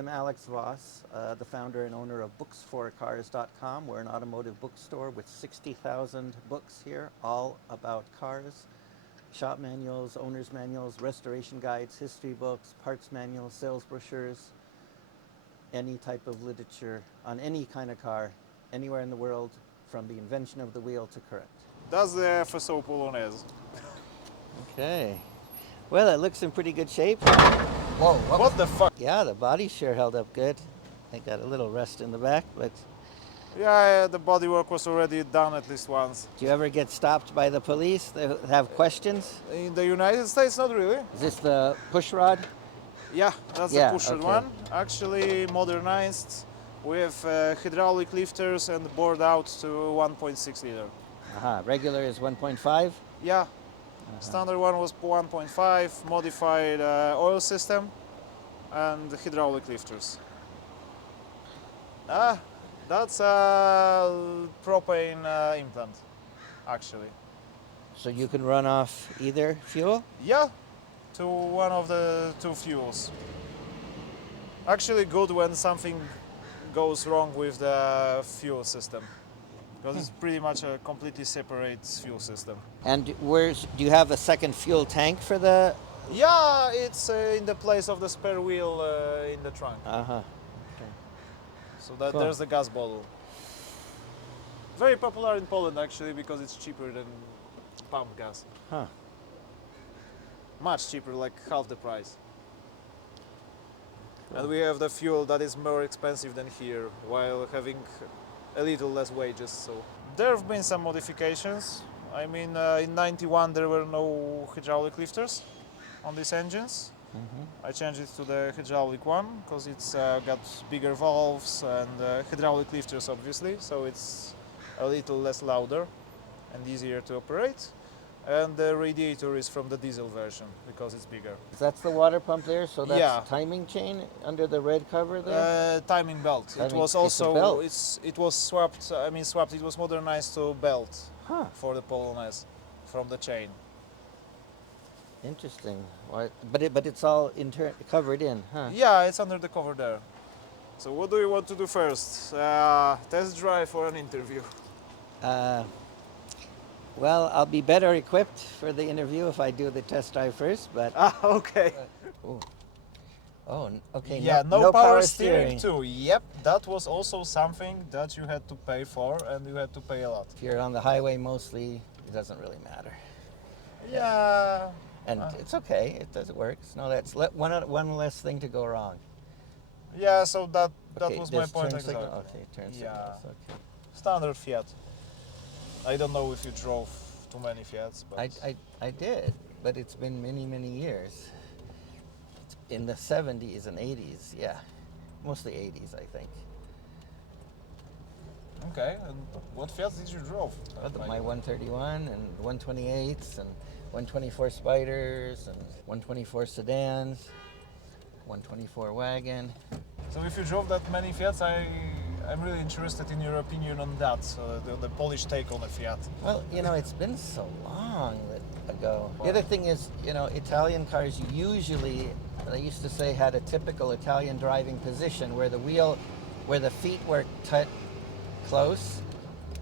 I'm Alex Voss, the founder and owner of booksforecars.com. We're an automotive bookstore with 60,000 books here, all about cars. Shop manuals, owner's manuals, restoration guides, history books, parts manuals, sales brochures, any type of literature on any kind of car, anywhere in the world, from the invention of the wheel to current. That's the FSO Poloneze. Okay. Well, it looks in pretty good shape. Whoa, what the fuck? Yeah, the body sure held up good. I got a little rust in the back, but Yeah, the bodywork was already done at least once. do you ever get stopped by the police? They have questions? In the United States, not really. Is this the push rod? Yeah, that's Yeah, the pusher okay. one. Actually modernized with hydraulic lifters and bored out to 1.6 liter. Aha, regular is 1.5? Yeah, standard one was 1.5, modified oil system and hydraulic lifters. That's a propane implant, actually. So you can run off either fuel? Yeah, to one of the two fuels. Actually good when something goes wrong with the fuel system, because it's pretty much a completely separate fuel system. And do you have a second fuel tank for the... Yeah, it's in the place of the spare wheel in the trunk. Uh-huh. So that Cool. there's the gas bottle. Very popular in Poland actually, because it's cheaper than pump gas. Huh. Much cheaper, like half the price. And we have the fuel that is more expensive than here, while having a little less wages. So there have been some modifications. I mean, in '91 there were no hydraulic lifters on these engines. I changed it to the hydraulic one because it's got bigger valves and hydraulic lifters, obviously, so it's a little less louder and easier to operate. And the radiator is from the diesel version because it's bigger. That's the water pump there, so that's Yeah. timing chain under the red cover there? Timing belt. It Timing- was it's a also belt. it was swapped. I mean swapped. It was modernized to belt Huh, for the Poloneze from the chain. interesting. But it's all covered in, huh? Yeah, it's under the cover there. So what do you want to do first? Test drive or an interview? Well, I'll be better equipped for the interview if I do the test drive first, but... Okay. Okay, Yeah, no power steering too. Yep, that was also something that you had to pay for, and you had to pay a lot. If you're on the highway mostly, it doesn't really matter. Yeah. And it's okay, it works. No, that's one less thing to go wrong. Yeah, so that Okay, was my there's point turn exactly. signal. Okay, turn Yeah. signals, okay. Standard Fiat. I don't know if you drove too many Fiats, but I did, but it's been many, many years. In the 70s and 80s, yeah. Mostly 80s, I think. okay. And what Fiats did you drove? My 131 and 128s and 124 Spiders and 124 sedans, 124 wagon. So if you drove that many Fiats, I'm really interested in your opinion on that, the Polish take on a Fiat. Well, it's been so long ago. The other thing is, Italian cars usually, I used to say, had a typical Italian driving position where the feet were close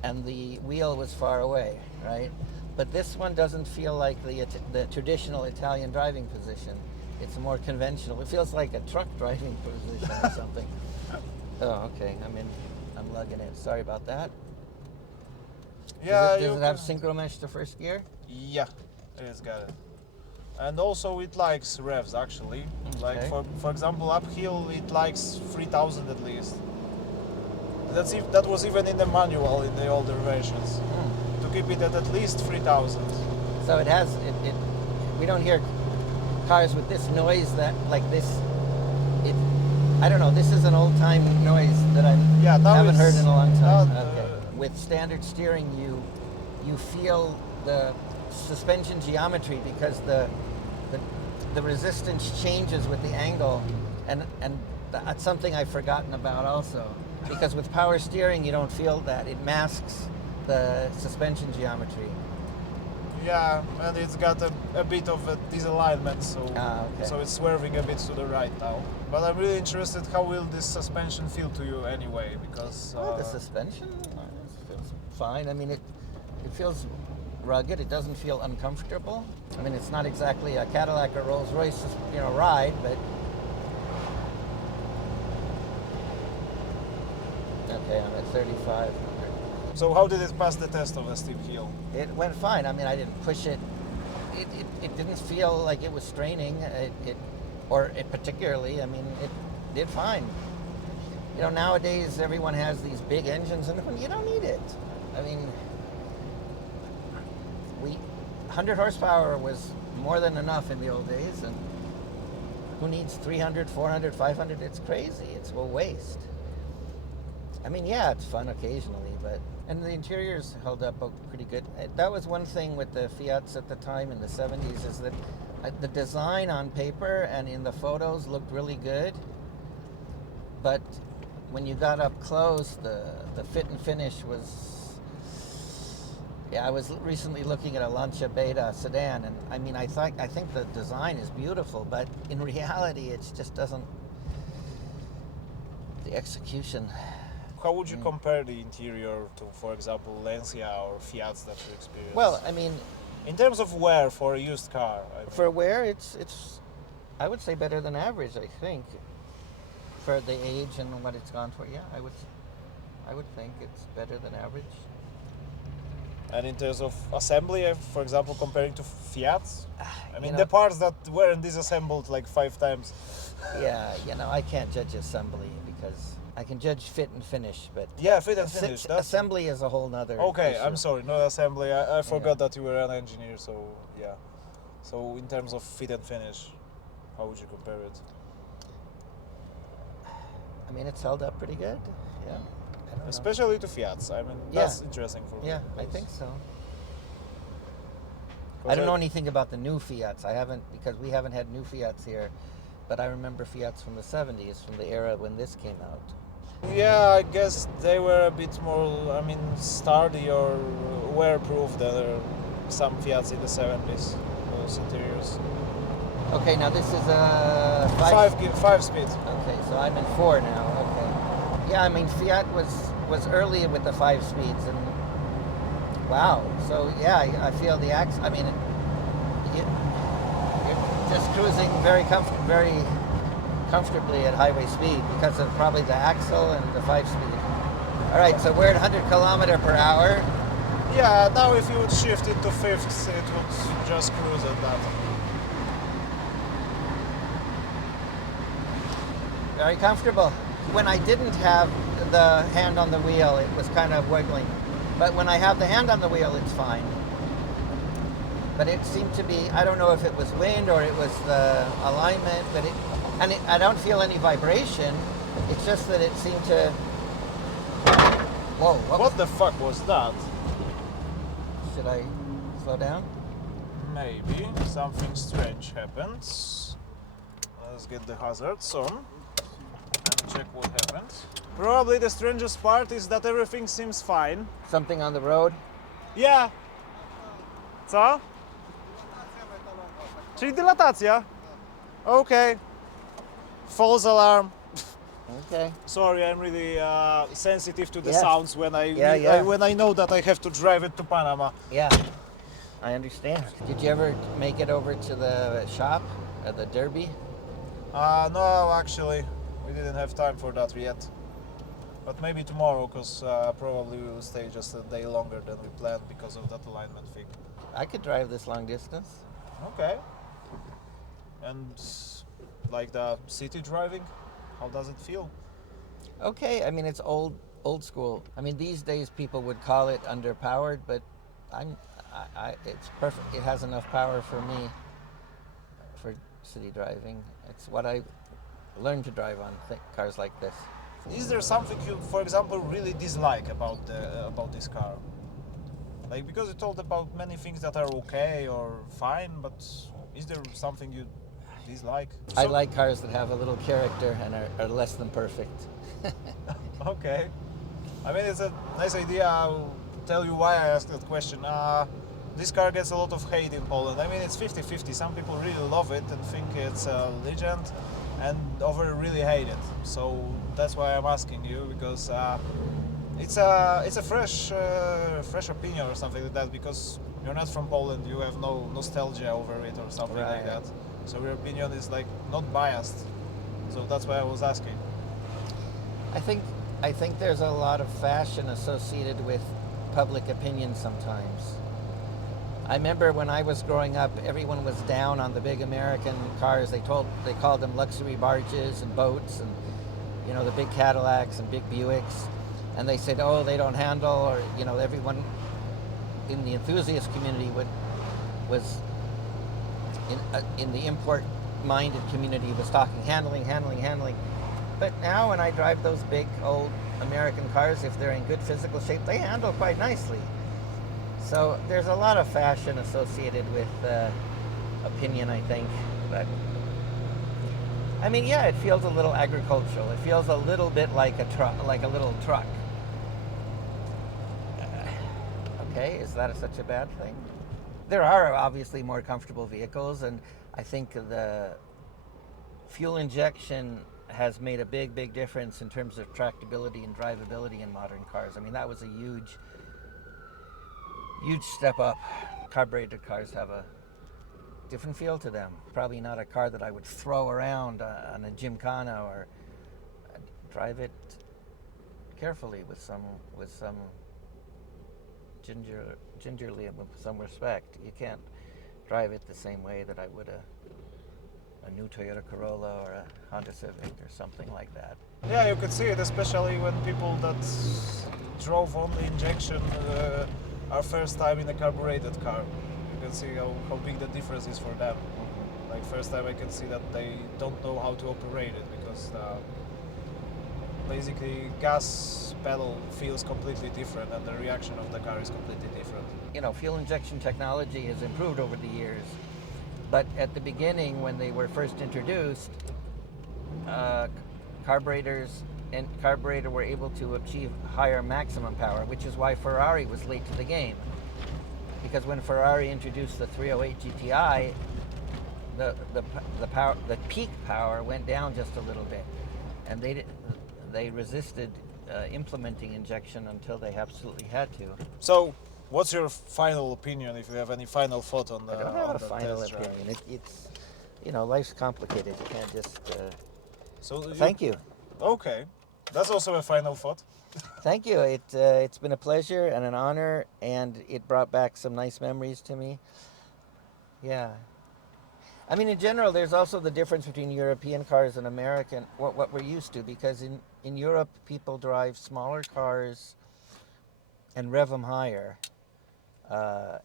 and the wheel was far away, right? But this one doesn't feel like the traditional Italian driving position. It's more conventional. It feels like a truck driving position or something. Oh, okay. I'm lugging it. Sorry about that. Yeah. Does it have synchro mesh to first gear? Yeah, it's got it. And also it likes revs actually. Like Okay. for example, uphill it likes 3000 at least. That was even in the manual in the older versions. To keep it at least 3000. So it has it. We don't hear cars with this noise like this. I don't know. This is an old-time noise that I now haven't heard it's in a long time. not, Okay. With standard steering, you feel the suspension geometry because the resistance changes with the angle, and that's something I've forgotten about also. Because with power steering, you don't feel that. It masks the suspension geometry. Yeah, and it's got a bit of a disalignment, so Okay. so it's swerving a bit to the right now. But I'm really interested, how will this suspension feel to you anyway? Because The suspension feels fine. I mean, it feels rugged. It doesn't feel uncomfortable. I mean, it's not exactly a Cadillac or Rolls Royce, ride, but okay, I'm at 3,500. so how did it pass the test of a steep hill? It went fine. I mean, I didn't push it. It didn't feel like it was straining. It particularly. I mean, it did fine. Nowadays everyone has these big engines, and you don't need it. I mean, 100 horsepower was more than enough in the old days, and who needs 300, 400, 500? It's crazy. It's a waste. I mean, yeah, it's fun occasionally, and the interiors held up pretty good. That was one thing with the Fiats at the time in the 70s, is that the design on paper and in the photos looked really good, but when you got up close, the fit and finish was... Yeah, I was recently looking at a Lancia Beta sedan, and I mean, I think the design is beautiful, but in reality, it just doesn't... The execution... How would you compare the interior to, for example, Lancia or Fiats that you experienced? Well, I mean... in terms of wear for a used car, I mean. For wear, it's I would say better than average, I think. For the age and what it's gone for, yeah, I would think it's better than average. And in terms of assembly, for example, comparing to Fiats, I mean, know- the parts that weren't disassembled like 5 times. Yeah, I can't judge assembly because I can judge fit and finish, but Yeah, fit and finish. That's assembly is a whole nother okay. issue. I'm sorry, not assembly. I forgot that you were an engineer. So yeah. So in terms of fit and finish, how would you compare it? I mean, it's held up pretty good. Yeah. I don't know. Especially to Fiats. I mean, that's interesting for me. Yeah, I think so. 'Cause I don't know anything about the new Fiats. I haven't, because we haven't had new Fiats here, but I remember Fiats from the 70s, from the era when this came out. Yeah, I guess they were a bit more, I mean, sturdy or wear-proof than some Fiats in the 70s, those interiors. Okay, now this is a 5 speed. Okay, so I'm in 4 now. Okay. Yeah, I mean, Fiat was early with the 5 speeds, and wow. So yeah, I feel the I mean, you're just cruising very comfortably at highway speed because of probably the axle and the 5 speed. All right, so we're at 100 km/h. Yeah, now if you would shift it to fifths, it would just cruise at that. Very comfortable. When I didn't have the hand on the wheel, it was kind of wiggling. But when I have the hand on the wheel, it's fine. But it seemed to be, I don't know if it was wind or it was the alignment, but I don't feel any vibration. It's just that it seemed to... Whoa, What the fuck was that? Should I slow down? Maybe something strange happens. Let's get the hazards on and check what happens. Probably the strangest part is that everything seems fine. Something on the road? Yeah. Co? Czyli dylatacja. Okay. False alarm. Okay. Sorry, I'm really sensitive to the Yeah. sounds when when I know that I have to drive it to Panama. Yeah, I understand. Did you ever make it over to the shop, at the Derby? No, actually, we didn't have time for that yet. But maybe tomorrow, because probably we will stay just a day longer than we planned because of that alignment thing. I could drive this long distance. Okay. And like the city driving, how does it feel? Okay, I mean, it's old school. I mean, these days people would call it underpowered, but it's perfect. It has enough power for me for city driving. It's what I learned to drive on cars like this. Is there something you, for example, really dislike about this car? Like, because you told about many things that are okay or fine, but is there something you dislike? I like cars that have a little character and are less than perfect. Okay. I mean, it's a nice idea. I'll tell you why I asked that question. this car gets a lot of hate in Poland. I mean, it's 50-50. Some people really love it and think it's a legend, and others really hate it. So that's why I'm asking you, because it's a fresh opinion or something like that. Because you're not from Poland, you have no nostalgia over it or something like Right. that. So your opinion is like not biased. So that's why I was asking. I think there's a lot of fashion associated with public opinion sometimes. I remember when I was growing up, everyone was down on the big American cars. They called them luxury barges and boats, and you know, the big Cadillacs and big Buicks, and they said, oh, they don't handle, or you know, everyone in the enthusiast community was in the import-minded community was talking handling. But now when I drive those big old American cars, if they're in good physical shape, they handle quite nicely. So there's a lot of fashion associated with opinion, I think. But I mean, yeah, it feels a little agricultural. It feels a little bit like a truck, like a little truck. Okay, is that such a bad thing? There are obviously more comfortable vehicles, and I think the fuel injection has made a big difference in terms of tractability and drivability in modern cars. I mean, that was a huge step up. Carbureted cars have a different feel to them. Probably not a car that I would throw around on a gymkhana, or drive it carefully with some gingerly and with some respect. You can't drive it the same way that I would a new Toyota Corolla or a Honda Civic or something like that. Yeah, you could see it, especially when people that drove only injection are first time in a carbureted car. You can see how big the difference is for them. Like first time I can see that they don't know how to operate it, because basically gas pedal feels completely different and the reaction of the car is completely different. You know, fuel injection technology has improved over the years, but at the beginning, when they were first introduced, carburetor were able to achieve higher maximum power, which is why Ferrari was late to the game. Because when Ferrari introduced the 308 GTI, the peak power went down just a little bit, and they resisted implementing injection until they absolutely had to. So, what's your final opinion, if you have any final thought on the I don't have a the final test drive? opinion. It's, you know, life's complicated. You can't just. So Thank you. Okay, that's also a final thought. Thank you. It's been a pleasure and an honor, and it brought back some nice memories to me. Yeah. I mean, in general, there's also the difference between European cars and American, what we're used to, because in Europe, people drive smaller cars and rev them higher,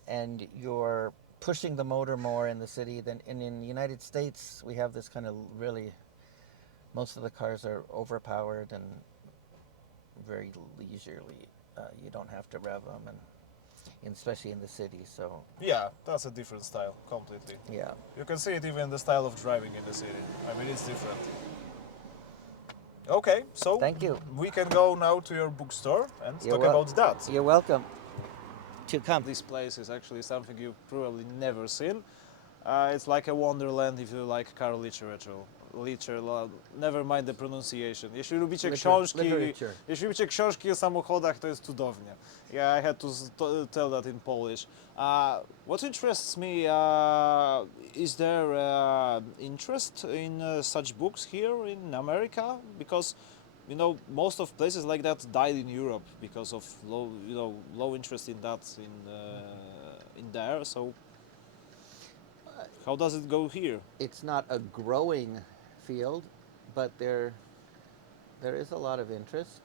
and you're pushing the motor more in the city than in the United States. We have this kind of really, most of the cars are overpowered and very leisurely. You don't have to rev them, and especially in the city. So Yeah, that's a different style, completely. yeah. You can see it even in the style of driving in the city. I mean, it's different. Okay, so Thank you. we can go now to your bookstore and You're talk about that. You're welcome to come. This place is actually something you've probably never seen. It's like a wonderland if you like car literature. Never mind the pronunciation. Jeśli lubicie książki, Literature. jeśli lubicie książki o samochodach, to jest cudownie. Yeah, I had to tell that in Polish. What interests me, is there interest in such books here in America? Because, you know, most of places like that died in Europe because of low interest in that in there. So, how does it go here? It's not a growing field, but there is a lot of interest.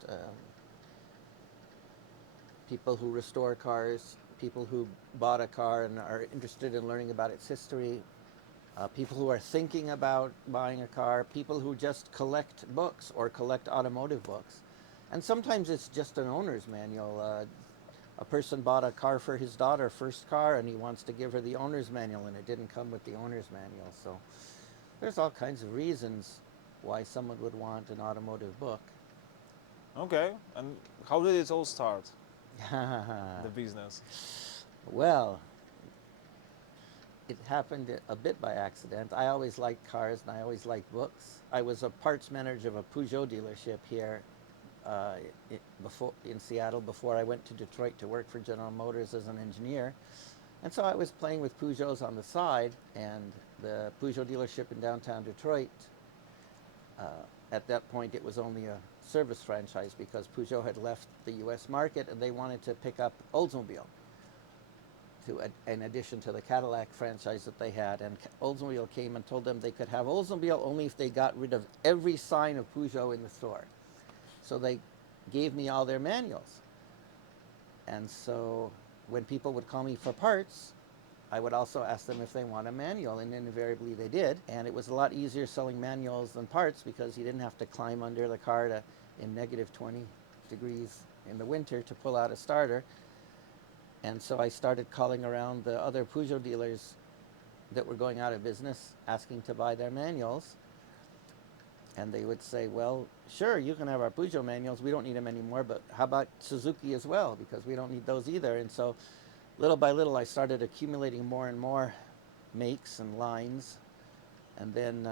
People who restore cars, people who bought a car and are interested in learning about its history, people who are thinking about buying a car, people who just collect books or collect automotive books. And sometimes it's just an owner's manual. A person bought a car for his daughter, first car, and he wants to give her the owner's manual, and it didn't come with the owner's manual. So there's all kinds of reasons why someone would want an automotive book. Okay, and how did it all start, the business? Well, it happened a bit by accident. I always liked cars and I always liked books. I was a parts manager of a Peugeot dealership here in Seattle before I went to Detroit to work for General Motors as an engineer. And so I was playing with Peugeots on the side, and the Peugeot dealership in downtown Detroit, at that point it was only a service franchise because Peugeot had left the US market and they wanted to pick up Oldsmobile in addition to the Cadillac franchise that they had. And Oldsmobile came and told them they could have Oldsmobile only if they got rid of every sign of Peugeot in the store. So they gave me all their manuals. And so when people would call me for parts, I would also ask them if they want a manual, and invariably they did. And it was a lot easier selling manuals than parts because you didn't have to climb under the car in negative 20 degrees in the winter to pull out a starter. And so I started calling around the other Peugeot dealers that were going out of business, asking to buy their manuals. And they would say, well, sure, you can have our Peugeot manuals. We don't need them anymore, but how about Suzuki as well? Because we don't need those either. And so little by little, I started accumulating more and more makes and lines. And then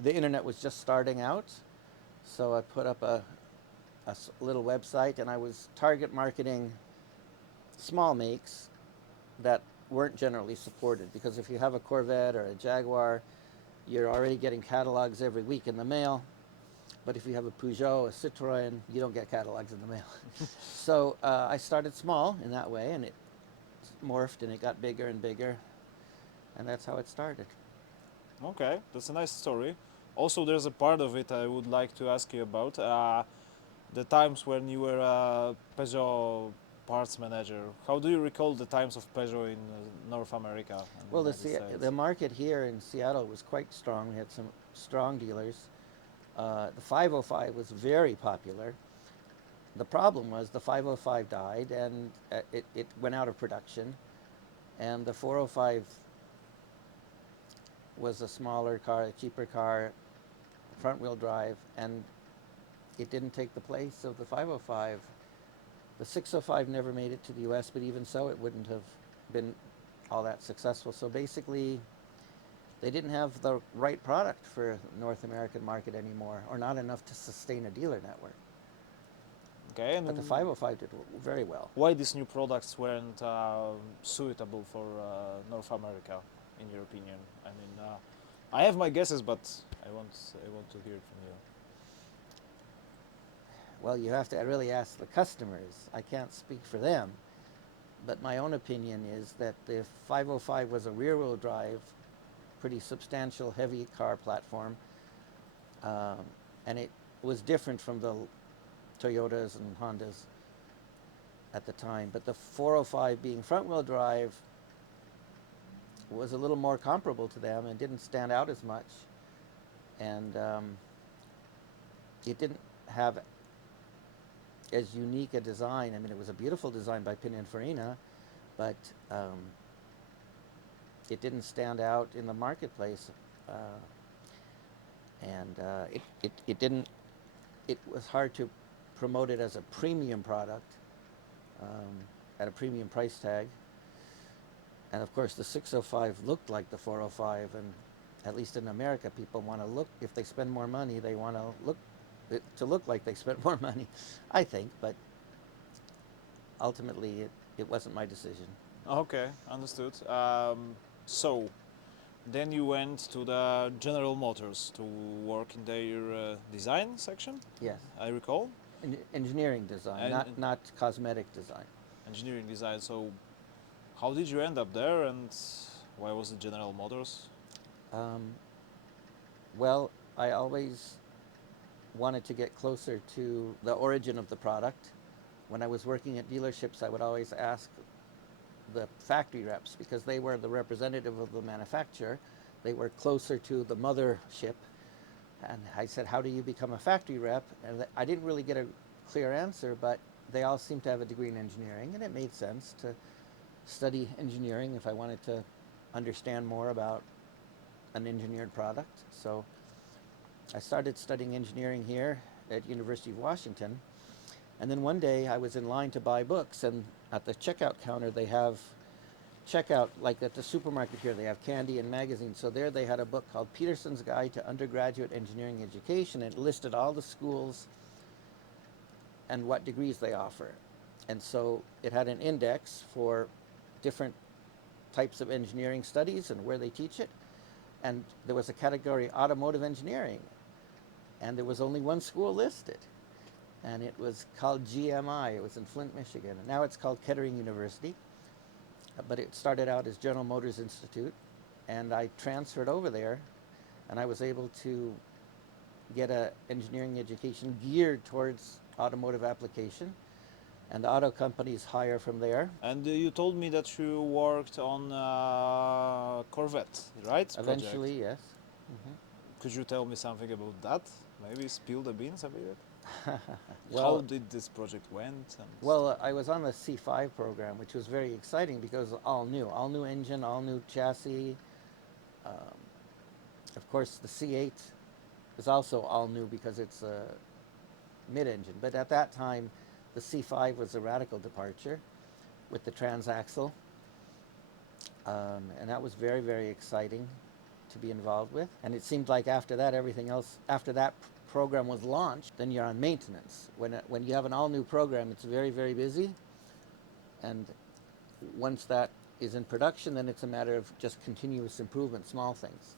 the internet was just starting out. So I put up a little website, and I was target marketing small makes that weren't generally supported. Because if you have a Corvette or a Jaguar, you're already getting catalogs every week in the mail. But if you have a Peugeot, a Citroën, you don't get catalogs in the mail. So I started small in that way, and it morphed and it got bigger and bigger. And that's how it started. Okay, that's a nice story. Also, there's a part of it I would like to ask you about. The times when you were a Peugeot parts manager. How do you recall the times of Peugeot in North America? And Well, United States? the market here in Seattle was quite strong. We had some strong dealers. The 505 was very popular. The problem was the 505 died and it went out of production. And the 405 was a smaller car, a cheaper car, front-wheel drive, and it didn't take the place of the 505. The 605 never made it to the US, but even so, it wouldn't have been all that successful. So basically, they didn't have the right product for the North American market anymore, or not enough to sustain a dealer network. Okay, and But the 505 did very well. why these new products weren't suitable for North America, in your opinion? I mean, I have my guesses, but I want to hear it from you. Well, you have to really ask the customers. I can't speak for them. But my own opinion is that the 505 was a rear-wheel drive, pretty substantial, heavy car platform. And it was different from the Toyotas and Hondas at the time. But the 405 being front-wheel drive was a little more comparable to them and didn't stand out as much. And it didn't have as unique a design. I mean, it was a beautiful design by Pininfarina, but it didn't stand out in the marketplace. It was hard to promote it as a premium product at a premium price tag. And of course, the 605 looked like the 405, and at least in America, people want to look, if they spend more money, they want to look like they spent more money, I think, but ultimately it wasn't my decision. Okay, understood. So, then you went to the General Motors to work in their design section, Yes, I recall. engineering design, not cosmetic design. Engineering design. So, how did you end up there, and why was it General Motors? Well, I always wanted to get closer to the origin of the product. When I was working at dealerships, I would always ask the factory reps, because they were the representative of the manufacturer. They were closer to the mothership. And I said, how do you become a factory rep? And I didn't really get a clear answer, but they all seemed to have a degree in engineering, and it made sense to study engineering if I wanted to understand more about an engineered product. So I started studying engineering here at University of Washington. And then one day I was in line to buy books, and at the checkout counter they have check out, like at the supermarket here, they have candy and magazines. So there they had a book called Peterson's Guide to Undergraduate Engineering Education. It listed all the schools and what degrees they offer. And so it had an index for different types of engineering studies and where they teach it. And there was a category, automotive engineering. And there was only one school listed. And it was called GMI. It was in Flint, Michigan. And now it's called Kettering University. But it started out as General Motors Institute. And I transferred over there. And I was able to get an engineering education geared towards automotive application. And the auto companies hire from there. And you told me that you worked on Corvette, right? Eventually, Project. yes. Mm-hmm. Could you tell me something about that? Maybe spill the beans a bit. Well, how did this project went? And well, I was on the C5 program, which was very exciting because all new engine, all new chassis. Of course, the C8 is also all new because it's a mid-engine. But at that time, the C5 was a radical departure with the transaxle. And that was very, very exciting to be involved with. And it seemed like after that, everything else, after that program was launched, then you're on maintenance. When you have an all-new program, it's very, very busy. And once that is in production, then it's a matter of just continuous improvement, small things.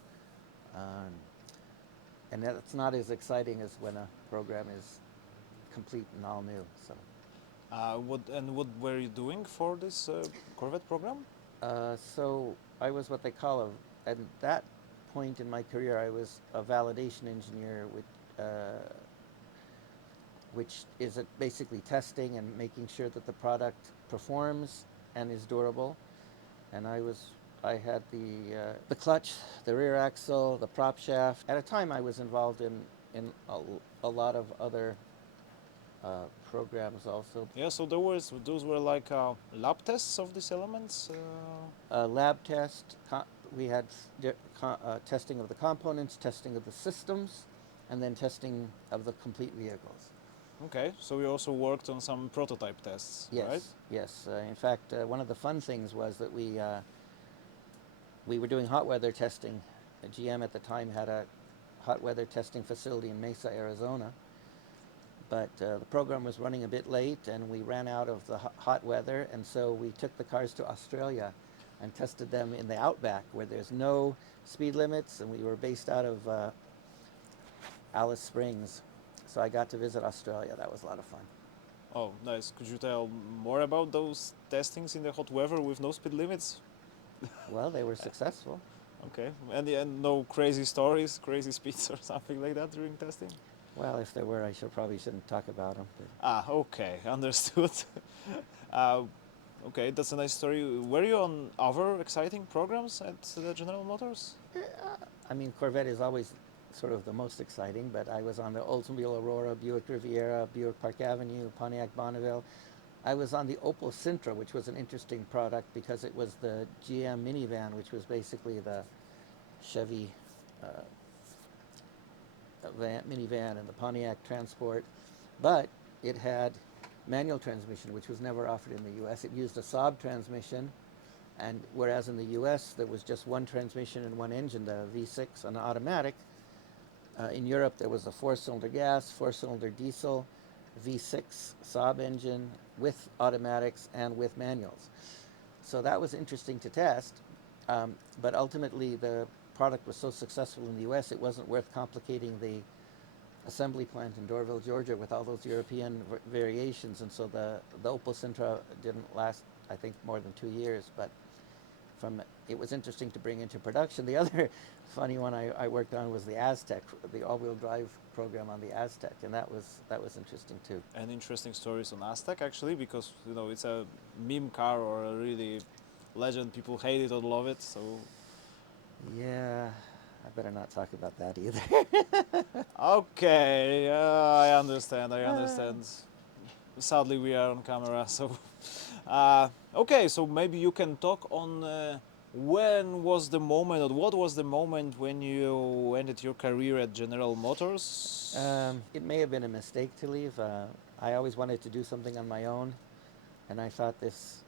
And that's not as exciting as when a program is complete and all new. So. what were you doing for this Corvette program? So I was what they call at that point in my career, I was a validation engineer, which is basically testing and making sure that the product performs and is durable. And I had the clutch, the rear axle, the prop shaft. At a time, I was involved in a lot of other programs also. Yeah, so those were like lab tests of these elements. Lab test. We had testing of the components, testing of the systems, and then testing of the complete vehicles. Okay, so you also worked on some prototype tests, Yes, right? yes. In fact, one of the fun things was that we were doing hot weather testing. GM at the time had a hot weather testing facility in Mesa, Arizona. But the program was running a bit late, and we ran out of the hot weather, and so we took the cars to Australia and tested them in the outback, where there's no speed limits, and we were based out of Alice Springs. So I got to visit Australia. That was a lot of fun. Oh, nice. Could you tell more about those testings in the hot weather with no speed limits? Well, they were successful. Okay. And no crazy stories, crazy speeds or something like that during testing? Well, if there were, I probably shouldn't talk about them. Okay, understood. Okay, that's a nice story. Were you on other exciting programs at General Motors? I mean, Corvette is always sort of the most exciting, but I was on the Oldsmobile Aurora, Buick Riviera, Buick Park Avenue, Pontiac Bonneville. I was on the Opel Sintra, which was an interesting product because it was the GM minivan, which was basically the Chevy minivan and the Pontiac Transport, but it had manual transmission, which was never offered in the U.S. It used a Saab transmission, and whereas in the U.S. there was just one transmission and one engine, the V6, an automatic. In Europe there was a four-cylinder gas, four-cylinder diesel, V6 Saab engine with automatics and with manuals. So that was interesting to test, but ultimately the product was so successful in the U.S. it wasn't worth complicating the assembly plant in Dorville, Georgia with all those European variations, and so the Opel Sintra didn't last, I think, more than 2 years, but it was interesting to bring into production. The other funny one I worked on was the Aztec, the all-wheel drive program on the Aztec, and that was interesting too. And interesting stories on Aztec actually, because it's a meme car or a really legend. People hate it or love it, so. Yeah, I better not talk about that either. Okay, I understand. Sadly, we are on camera, so. Okay, so maybe you can talk on when was the moment, or what was the moment when you ended your career at General Motors? It may have been a mistake to leave. I always wanted to do something on my own, and I thought this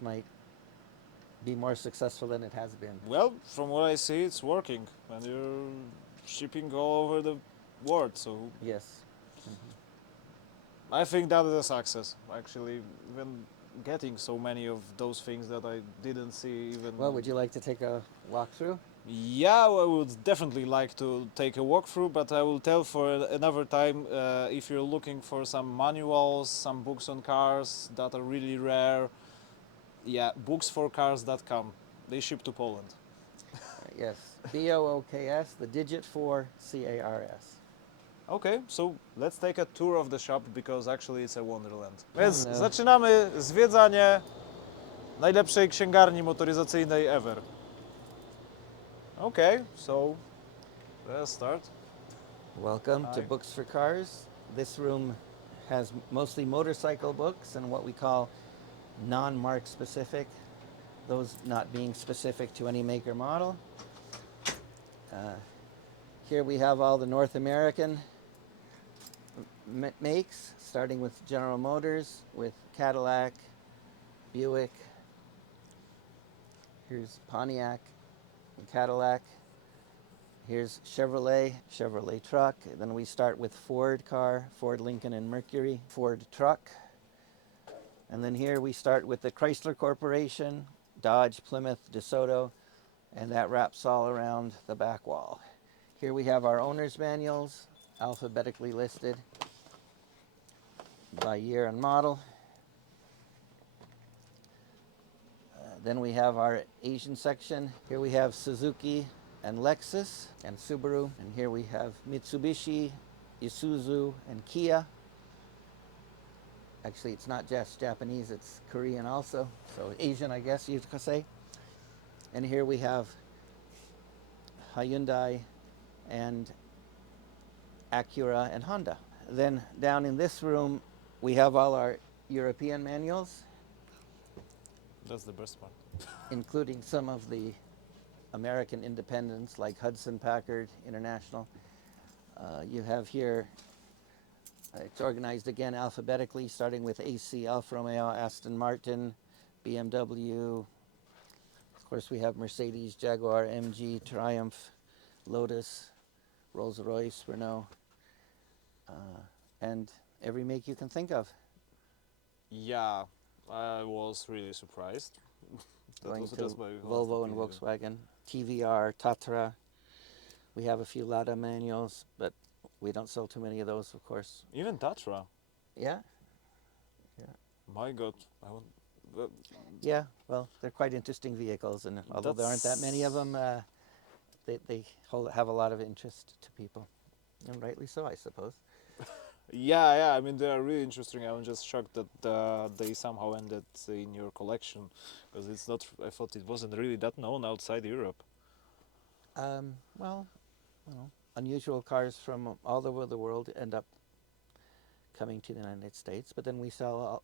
might be more successful than it has been. Well, from what I see, it's working, and you're shipping all over the world. So Yes. I think that is a success. Actually, even getting so many of those things that I didn't see even. Well, would you like to take a walkthrough? Yeah, I would definitely like to take a walkthrough, but I will tell for another time. If you're looking for some manuals, some books on cars that are really rare, yeah, booksforcars.com. They ship to Poland. Yes. BOOKS, the digit 4 CARS. Okay, so let's take a tour of the shop because actually it's a wonderland. Więc No. zaczynamy zwiedzanie najlepszej księgarni motoryzacyjnej ever. Okay, so let's start. Welcome to Hi. Books for Cars. This room has mostly motorcycle books and what we call non-mark specific, those not being specific to any make or model. Here we have all the North American makes, starting with General Motors, with Cadillac, Buick. Here's Pontiac, Cadillac. Here's Chevrolet truck. Then we start with Ford car, Ford Lincoln and Mercury, Ford truck. And then here we start with the Chrysler Corporation, Dodge, Plymouth, DeSoto, and that wraps all around the back wall. Here we have our owner's manuals, alphabetically listed by year and model. Then we have our Asian section. Here we have Suzuki and Lexus and Subaru. And here we have Mitsubishi, Isuzu, and Kia. Actually, it's not just Japanese, it's Korean also. So Asian, I guess you could say. And here we have Hyundai and Acura and Honda. Then down in this room, we have all our European manuals, That's the best part. including some of the American independents like Hudson Packard International. You have here, it's organized again alphabetically, starting with AC, Alfa Romeo, Aston Martin, BMW. Of course, we have Mercedes, Jaguar, MG, Triumph, Lotus, Rolls-Royce, Renault, and every make you can think of. Yeah, I was really surprised. Going was to just my Volvo and last Volkswagen, TVR, Tatra. We have a few Lada manuals, but we don't sell too many of those, of course. Even Tatra. Yeah, My God, yeah. Well, they're quite interesting vehicles, and although there aren't that many of them, they have a lot of interest to people, and rightly so, I suppose. yeah. I mean, they are really interesting. I'm just shocked that they somehow ended in your collection because it's not. I thought it wasn't really that known outside Europe. Well, unusual cars from all over the world end up coming to the United States, but then we sell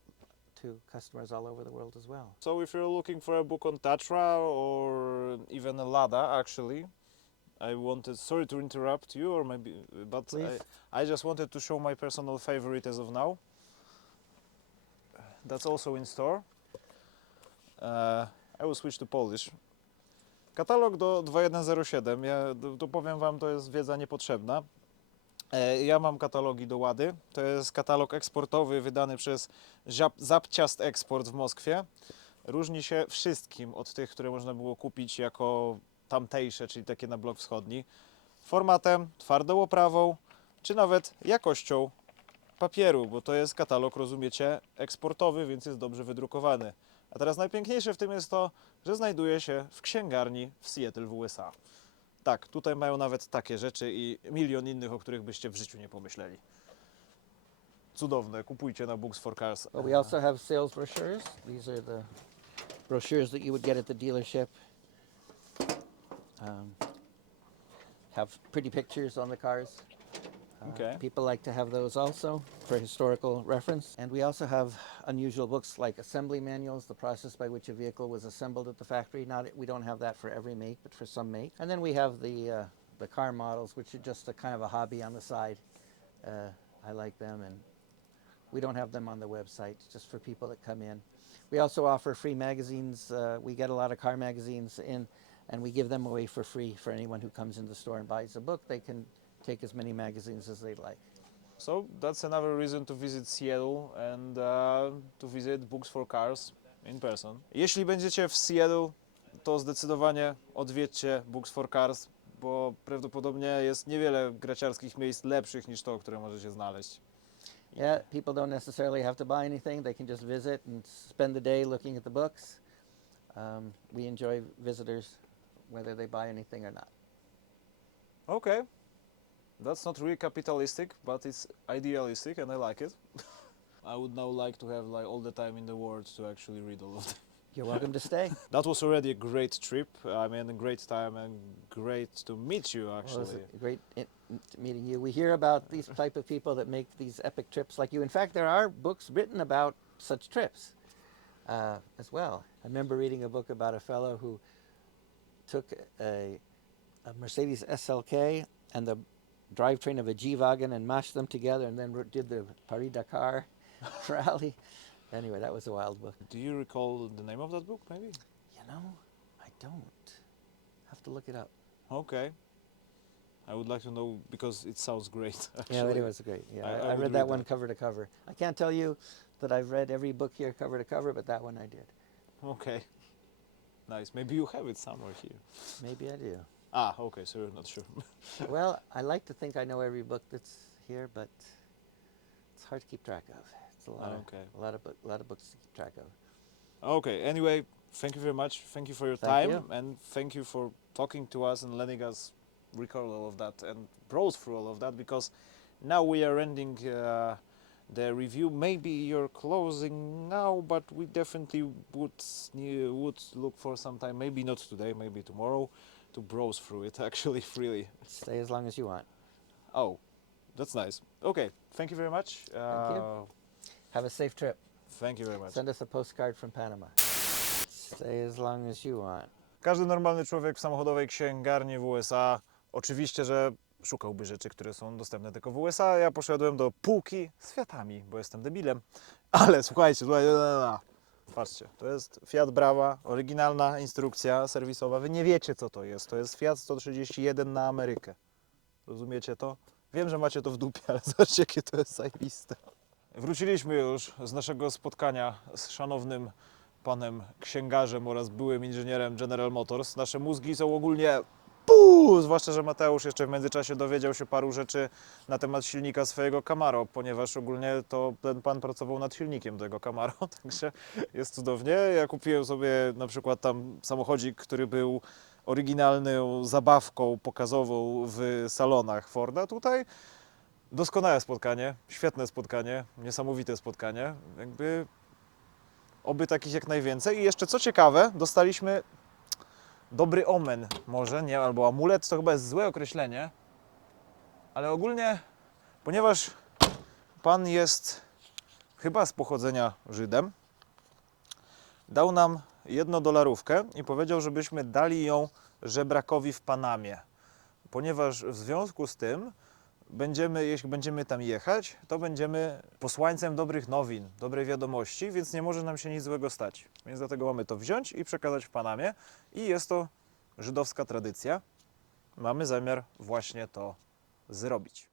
to customers all over the world as well. So if you're looking for a book on Tatra or even a Lada, actually, I wanted. Sorry to interrupt you, or maybe, but Please. I just wanted to show my personal favorite as of now. That's also in store. I will switch to Polish. Katalog do 2107, to powiem Wam, to jest wiedza niepotrzebna. Ja mam katalogi do Łady. To jest katalog eksportowy wydany przez Zapciast Export w Moskwie. Różni się wszystkim od tych, które można było kupić jako tamtejsze, czyli takie na blok wschodni. Formatem, twardą oprawą, czy nawet jakością papieru, bo to jest katalog, rozumiecie, eksportowy, więc jest dobrze wydrukowany. A teraz najpiękniejsze w tym jest to, że znajduje się w księgarni w Seattle w USA. Tak, tutaj mają nawet takie rzeczy i milion innych, o których byście w życiu nie pomyśleli. Cudowne, kupujcie na Books for Cars. But we also have sales brochures. These are the brochures that you would get at the dealership. Have pretty pictures on the cars. Okay. People like to have those also for historical reference. And we also have unusual books like assembly manuals, the process by which a vehicle was assembled at the factory. We don't have that for every make, but for some make. And then we have the car models, which are just a kind of a hobby on the side. I like them, and we don't have them on the website, just for people that come in. We also offer free magazines. We get a lot of car magazines in, and we give them away for free for anyone who comes in the store and buys a book. They can take as many magazines as they'd like. So that's another reason to visit Seattle and to visit Books for Cars in person. Jeśli będziecie w Seattle, to zdecydowanie odwiedźcie Books for Cars, bo prawdopodobnie jest niewiele graciarskich miejsc lepszych niż to, które możecie znaleźć. Yeah, people don't necessarily have to buy anything. They can just visit and spend the day looking at the books. We enjoy visitors whether they buy anything or not. Okay, that's not really capitalistic, but it's idealistic and I like it. I would now like to have like all the time in the world to actually read all of them. You're welcome to stay. That was already a great trip. I mean, a great time and great to meet you Well, actually. it was a great meeting you. We hear about these type of people that make these epic trips like you. In fact, there are books written about such trips as well. I remember reading a book about a fellow who took a Mercedes SLK and the drivetrain of a G-Wagen and mashed them together and then did the Paris-Dakar rally. Anyway, that was a wild book. Do you recall the name of that book, maybe? You know, I don't. Have to look it up. Okay. I would like to know because it sounds great. Actually. Yeah, it was great. Yeah, I I would read that read one that. cover to cover. I can't tell you that I've read every book here cover to cover, but that one I did. Okay. Nice. Maybe you have it somewhere here. Maybe I do. Ah, okay. So you're not sure. Well, I like to think I know every book that's here, but it's hard to keep track of. It's a lot Okay. of a lot of books to keep track of. Okay. Anyway, thank you very much. Thank you for your Thank time you. and thank you for talking to us and letting us record all of that and browse through all of that because now we are ending the review. Maybe you're closing now, but we definitely would look for some time. Maybe not today, maybe tomorrow, to browse through it actually freely. Stay as long as you want. Oh, that's nice. Okay, thank you very much. Thank you. Have a safe trip. Thank you very much. Send us a postcard from Panama. Stay as long as you want. Każdy normalny człowiek w samochodowej księgarni w USA oczywiście, że szukałby rzeczy, które są dostępne tylko w USA. Ja poszedłem do półki z Fiatami, bo jestem debilem. Ale słuchajcie, patrzcie, to jest Fiat Brava, oryginalna instrukcja serwisowa. Wy nie wiecie, co to jest. To jest Fiat 131 na Amerykę. Rozumiecie to? Wiem, że macie to w dupie, ale zobaczcie, jakie to jest zajebiste. Wróciliśmy już z naszego spotkania z szanownym panem księgarzem oraz byłym inżynierem General Motors. Nasze mózgi są ogólnie zwłaszcza, że Mateusz jeszcze w międzyczasie dowiedział się paru rzeczy na temat silnika swojego Camaro, ponieważ ogólnie to ten pan pracował nad silnikiem tego Camaro, także jest cudownie. Ja kupiłem sobie na przykład tam samochodzik, który był oryginalną zabawką pokazową w salonach Forda tutaj. Doskonałe spotkanie, świetne spotkanie, niesamowite spotkanie. Jakby oby takich jak najwięcej. I jeszcze co ciekawe, dostaliśmy dobry omen może, nie, albo amulet, to chyba jest złe określenie, ale ogólnie, ponieważ pan jest chyba z pochodzenia Żydem, dał nam $1 i powiedział, żebyśmy dali ją żebrakowi w Panamie, ponieważ w związku z tym jeśli będziemy tam jechać, to będziemy posłańcem dobrych nowin, dobrej wiadomości, więc nie może nam się nic złego stać. Więc dlatego mamy to wziąć i przekazać w Panamie i jest to żydowska tradycja. Mamy zamiar właśnie to zrobić.